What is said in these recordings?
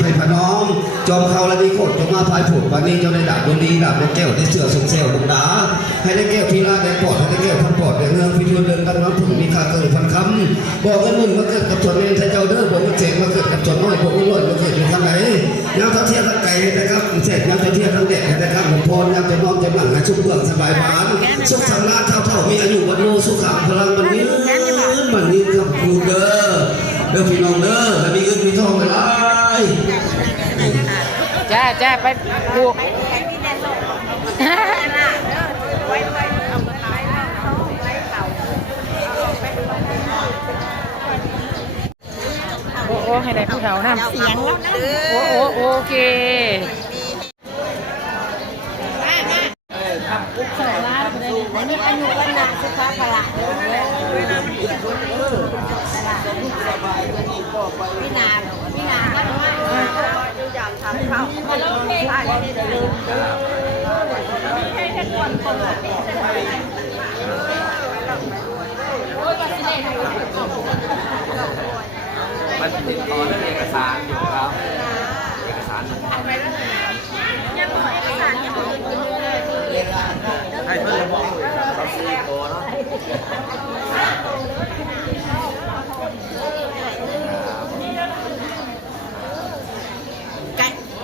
ไผ่พน้อมจอมเขาและดีโคตรจงมาพายผูกวันนี้เจ้าได้ดาบดวงดีดาบได้แก้วได้เสือสงเซลบุกดาให้ได้แก้วพีราได้ปอดให้ได้แก้วพันปอดได้เงือกพิทูลเดินกันน้ำผุ่นมีค่าเกินพันคำบอกกันมึงมาเกิดกับส่วนเองใช้เจ้าเด้อบอกว่าเจ๋งมาเกิดกับส่วนน้อยบอกว่าล้วนมาเกิดอยู่ทางไหนยังเท่าเทียบทั้งไก่นะครับเสร็จยังเท่าเทียบทั้งเด็กนะครับผมพรยังจะน้อมจะหลังให้ชุบเบืองสบายบ้านสุขสันต์ราเท่ามีอายุวันโลสุขังพลังมันนี้ครับครูเด้อพี่น้องเด้อแล้วมีเงินมีทองไปไล่จ้าไปปลูกโอ้ให้ได้ผู้เฒ่านำเสียงแล้วนะโอเคสองล้านเลยอันนี้อายุวันนาสุภาพละพี่นาบ้านว่าอยู่อย่างทำข้าวมาลงเพลงใช่ให้ก่อนคนโอ้ยก็สิเล่นมันติดต่อเรื่องเอกสารอยู่ครับเอกสารยังขอเอกสารยังให้เพื่อนบอกเขาซื้อโตเนาะ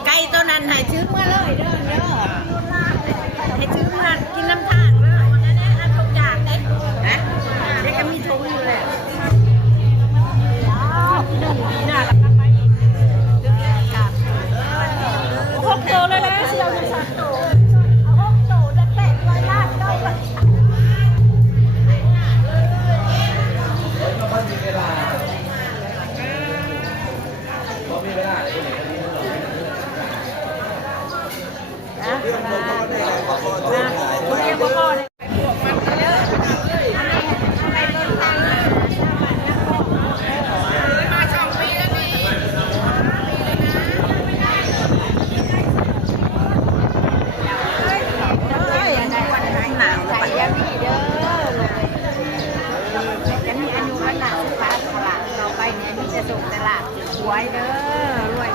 ไก่ตัวนั้นหายชื้นเมื่อเลยเด้อให้ชื้นเมื่อกินน้ำทางเลยนั่นแหละทุกอย่างเด็กนะเด็กก็มีทุกอยู่เลย6 โตเลยนะเสี่ยวจะ3 โต6 โตจะ800 ล้านเลยมีเวลาส่งตลาดสวยเด้อรวย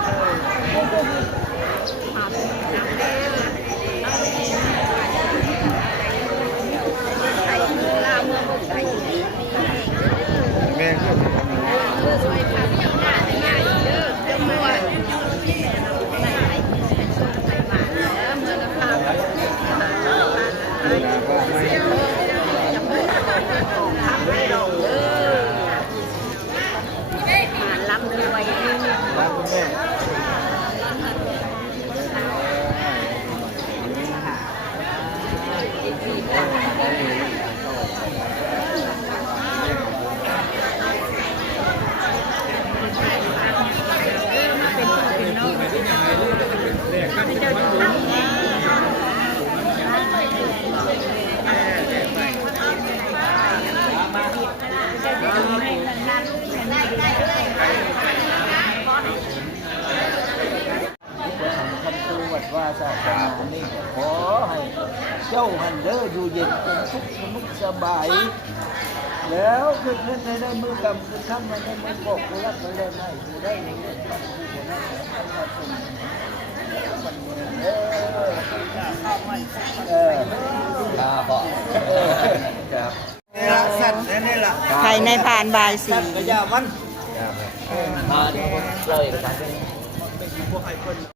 แม่สวยค่ะพี่หน้าง่ายเด้อเด้อมัวเมื่อละภาพล้ำเลยว่าสาขานี่ขอให้เจ้าหันเด้ออยู่เย็นเป็นสุขสนุกสบายแล้วขึ้นในได้มือกำขึ้นข้ามมาในมือบอกกูรักกูเล่นให้กูได้ในเรื่องปัจจุบันนั้นมาส่งบอกครับสัตว์นี่แหละใครในผ่านบายสีกระยามันผ่านเลยกระยาเป็นพวกไอ้คน